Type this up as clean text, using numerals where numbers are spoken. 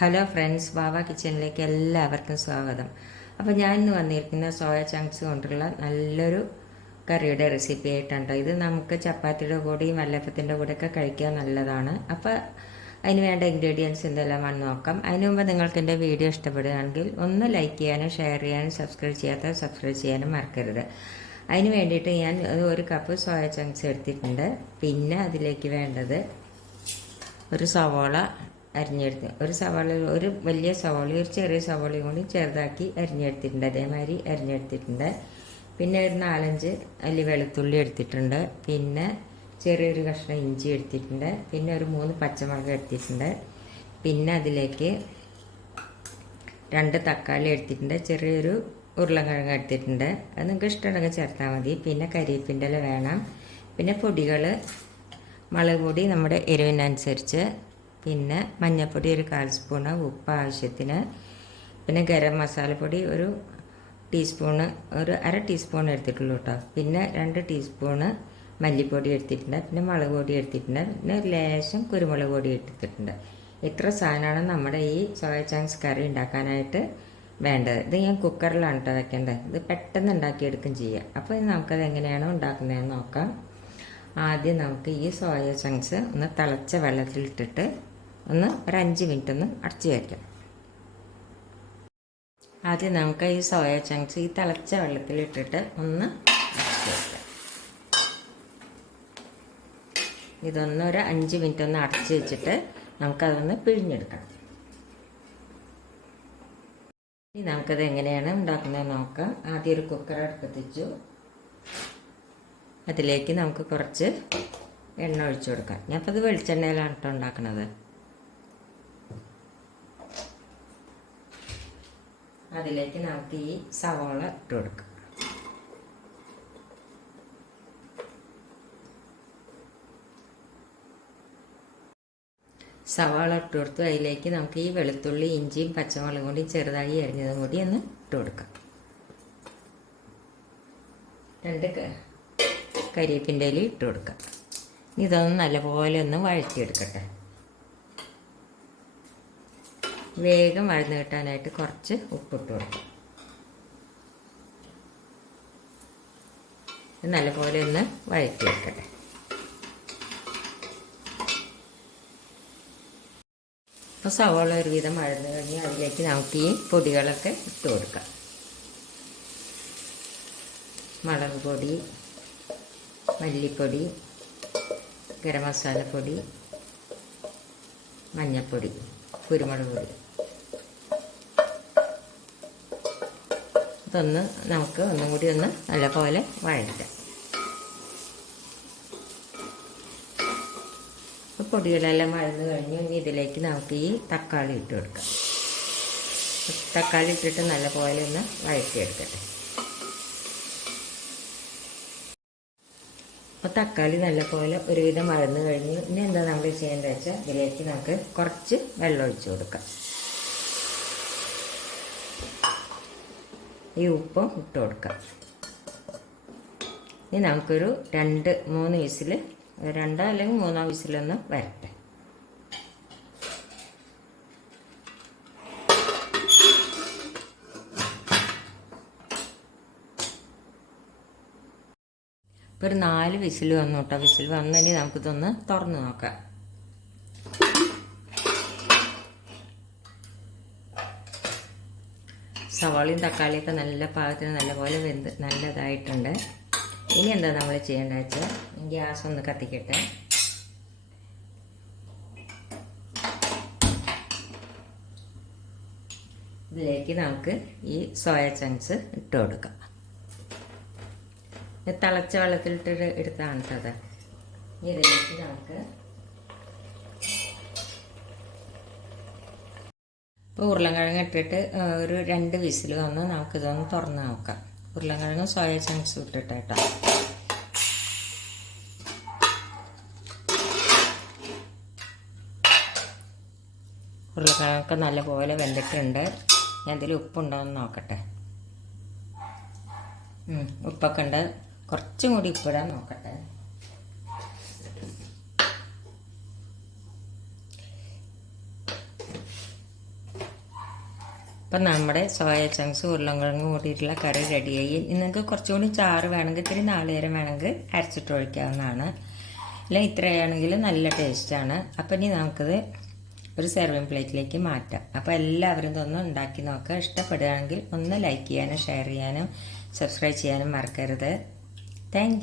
Hello friends, വാവ കിച്ചണിലേക്ക് എല്ലാവർക്കും സ്വാഗതം. അപ്പോൾ ഞാൻ ഇന്ന് വന്നിരിക്കുന്ന സോയ ചങ്ക്സ് കൊണ്ടുള്ള നല്ലൊരു കറിയുടെ റെസിപ്പി ആയിട്ടുണ്ട്. ഇത് നമുക്ക് ചപ്പാത്തിയുടെ കൂടെയും വല്ലപ്പത്തിൻ്റെ കൂടെയൊക്കെ കഴിക്കാൻ നല്ലതാണ്. അപ്പോൾ അതിന് വേണ്ട ഇൻഗ്രീഡിയൻസ് എന്തെല്ലാമാണെന്ന് നോക്കാം. അതിന് മുമ്പ് നിങ്ങൾക്ക് എൻ്റെ വീഡിയോ ഇഷ്ടപ്പെടുകയാണെങ്കിൽ ഒന്ന് ലൈക്ക് ചെയ്യാനും ഷെയർ ചെയ്യാനും സബ്സ്ക്രൈബ് ചെയ്യാനും മറക്കരുത്. അതിന് വേണ്ടിയിട്ട് ഞാൻ 1 കപ്പ് സോയ ചങ്ക്സ് എടുത്തിട്ടുണ്ട്. പിന്നെ അതിലേക്ക് വേണ്ടത് ഒരു സവോള അരിഞ്ഞെടുത്ത്, ഒരു വലിയ സവാള, ഒരു ചെറിയ സവാളയും കൂടി ചെറുതാക്കി അരിഞ്ഞെടുത്തിട്ടുണ്ട്. അതേമാതിരി അരിഞ്ഞെടുത്തിട്ടുണ്ട്. പിന്നെ ഒരു 4-5 അല്ലി വെളുത്തുള്ളി എടുത്തിട്ടുണ്ട്. പിന്നെ ചെറിയൊരു കഷ്ണം ഇഞ്ചി എടുത്തിട്ടുണ്ട്. പിന്നെ ഒരു 3 പച്ചമുളക് എടുത്തിട്ടുണ്ട്. പിന്നെ അതിലേക്ക് 2 തക്കാളി എടുത്തിട്ടുണ്ട്. ചെറിയൊരു ഉരുളക്കിഴങ്ങ് എടുത്തിട്ടുണ്ട്. അത് നിങ്ങൾക്ക് ഇഷ്ടമുണ്ടെങ്കിൽ ചേർത്താൽ മതി. പിന്നെ കരിവേപ്പിൻ്റെ ഇല വേണം. പിന്നെ പൊടികൾ, മുളക് പൊടി നമ്മുടെ എരിവിനനുസരിച്ച്, പിന്നെ മഞ്ഞൾപ്പൊടി ഒരു 1/4 സ്പൂണ്, ഉപ്പ് ആവശ്യത്തിന്, പിന്നെ ഗരം മസാലപ്പൊടി ഒരു ടീസ്പൂണ്, ഒരു 1/2 ടീസ്പൂൺ എടുത്തിട്ടുള്ളൂ കേട്ടോ. പിന്നെ 2 ടീസ്പൂണ് മല്ലിപ്പൊടി എടുത്തിട്ടുണ്ട്. പിന്നെ മുളക് പൊടി എടുത്തിട്ടുണ്ട്. പിന്നെ ഒരു ലേശം കുരുമുളക് പൊടി എടുത്തിട്ടുണ്ട്. ഇത്ര സാധനമാണ് നമ്മുടെ ഈ സോയ ചങ്ക്സ് കറി ഉണ്ടാക്കാനായിട്ട് വേണ്ടത്. ഇത് ഞാൻ കുക്കറിലാണ് കേട്ടോ വെക്കേണ്ടത്. ഇത് പെട്ടെന്ന് ഉണ്ടാക്കിയെടുക്കും ചെയ്യാം. അപ്പോൾ നമുക്കത് എങ്ങനെയാണോ ഉണ്ടാക്കുന്നതെന്ന് നോക്കാം. ആദ്യം നമുക്ക് ഈ സോയ ചങ്ക്സ് ഒന്ന് തിളച്ച വെള്ളത്തിലിട്ടിട്ട് ഒരു 5 മിനിറ്റ് ഒന്ന് അടച്ച് വയ്ക്കാം. ആദ്യം നമുക്ക് ഈ സോയ ചങ്ക്സ് ഈ തിളച്ച വെള്ളത്തിലിട്ടിട്ട് ഒന്ന് അടച്ച് വയ്ക്കാം. ഒരു 5 മിനിറ്റ് ഒന്ന് അടച്ച് വെച്ചിട്ട് നമുക്കതൊന്ന് പിഴിഞ്ഞെടുക്കണം. ഇനി നമുക്കത് എങ്ങനെയാണ് ഉണ്ടാക്കുന്നത് നോക്കാം. ആദ്യം ഒരു കുക്കർ അടുപ്പത്തിച്ചു. അതിലേക്ക് നമുക്ക് കുറച്ച് എണ്ണ ഒഴിച്ചു കൊടുക്കാം. ഞാനിപ്പോൾ ഇത് വെളിച്ചെണ്ണയിലാണ് കേട്ടോ ഉണ്ടാക്കുന്നത്. അതിലേക്ക് നമുക്ക് ഈ സവാള ഇട്ട് കൊടുക്കാം. സവാള ഇട്ട് കൊടുത്തു. അതിലേക്ക് നമുക്ക് ഈ വെളുത്തുള്ളി, ഇഞ്ചിയും പച്ചമുളകും കൂടി ചെറുതായി അരിഞ്ഞതും കൂടി ഒന്ന് ഇട്ട് കൊടുക്കാം. 2 കരിവേപ്പിൻ്റെ ഇല ഇട്ട് കൊടുക്കാം. ഇതൊന്ന് നല്ലപോലെ ഒന്ന് വഴറ്റിയെടുക്കട്ടെ. വേഗം വഴന്ന് കിട്ടാനായിട്ട് കുറച്ച് ഉപ്പിട്ട് കൊടുക്കും. നല്ലപോലെ ഒന്ന് വഴറ്റിയെടുക്കട്ടെ. അപ്പോൾ സവാള ഒരുവിധം വഴന്ന് കഴിഞ്ഞ് അതിലേക്ക് നമുക്ക് ഈ പൊടികളൊക്കെ ഇട്ട് കൊടുക്കാം. മുളക് പൊടി, മല്ലിപ്പൊടി, ഗരം മസാലപ്പൊടി, മഞ്ഞൾപ്പൊടി, കുരുമുളക് പൊടി. ഇതൊന്ന് നമുക്ക് ഒന്നും കൂടി ഒന്ന് നല്ലപോലെ വഴറ്റാം. പൊടികളെല്ലാം വഴന്ന് കഴിഞ്ഞ് ഇതിലേക്ക് നമുക്ക് ഈ തക്കാളി ഇട്ട് കൊടുക്കാം. തക്കാളി ഇട്ടിട്ട് നല്ലപോലെ ഒന്ന് വഴറ്റിയെടുക്കട്ടെ. അപ്പോൾ തക്കാളി നല്ലപോലെ ഒരുവിധം വഴന്ന് കഴിഞ്ഞ് ഇനി എന്താ നമ്മൾ ചെയ്യേണ്ടത് വെച്ചാൽ ഇതിലേക്ക് നമുക്ക് കുറച്ച് വെള്ളം ഒഴിച്ച് കൊടുക്കാം. ഈ ഉപ്പും ഇട്ട് കൊടുക്കാം. ഇനി നമുക്കൊരു 2-3 വിസിൽ, 2 അല്ലെങ്കിൽ 3 വിസിലൊന്ന് വരട്ടെ. ഇപ്പോൾ ഒരു 4 വിസിൽ വന്നു കേട്ടോ. വിസിൽ വന്നതിന് നമുക്കിതൊന്ന് തുറന്ന് നോക്കാം. സവാളയും തക്കാളിയൊക്കെ നല്ല പാകത്തിന് നല്ലപോലെ വെന്ത് നല്ലതായിട്ടുണ്ട്. ഇനി എന്താ നമ്മൾ ചെയ്യേണ്ടത് വെച്ചാൽ ഗ്യാസ് ഒന്ന് കത്തിക്കട്ടെ. ഇതിലേക്ക് നമുക്ക് ഈ സോയ ചങ്ക്സ് ഇട്ട് കൊടുക്കാം. തിളച്ച വെള്ളത്തിലിട്ട് എടുത്താണ് കേട്ടത്. ഇതിലേക്ക് നമുക്ക് ഇപ്പോൾ ഉരുളക്കിഴങ്ങ് ഇട്ടിട്ട് ഒരു 2 വിസിൽ വന്ന് നമുക്കിതൊന്ന് തുറന്ന് നോക്കാം. ഉരുളക്കിഴങ്ങ് സോയ ചങ്ക്സ് ഇട്ടിട്ട് കേട്ടോ. ഉരുളക്കിഴങ്ങൊക്കെ നല്ലപോലെ വെന്തിട്ടുണ്ട്. ഞാൻ ഇതിൽ ഉപ്പുണ്ടോ എന്ന് നോക്കട്ടെ. ഉപ്പൊക്കെ ഉണ്ട്. കുറച്ചും കൂടി ഉപ്പിടാൻ നോക്കട്ടെ. അപ്പം നമ്മുടെ സോയ ചങ്ക്സ് ഉരുളൻകിഴങ്ങ് കൂട്ടിയിട്ടുള്ള കറി റെഡിയായി. നിങ്ങൾക്ക് കുറച്ചുകൂടി ചാറ് വേണമെങ്കിൽ ഇത്തിരി നാളികേരം വേണമെങ്കിൽ അരച്ചിട്ട് ഒഴിക്കാവുന്നതാണ്. അല്ല ഇത്രയാണെങ്കിൽ നല്ല ടേസ്റ്റാണ്. അപ്പം ഇനി നമുക്കത് ഒരു സെർവിങ് പ്ലേറ്റിലേക്ക് മാറ്റാം. അപ്പോൾ എല്ലാവരും ഇതൊന്ന് ഉണ്ടാക്കി നോക്കുക. ഇഷ്ടപ്പെടുകയാണെങ്കിൽ ഒന്ന് ലൈക്ക് ചെയ്യാനും ഷെയർ ചെയ്യാനും സബ്സ്ക്രൈബ് ചെയ്യാനും മറക്കരുത്. താങ്ക്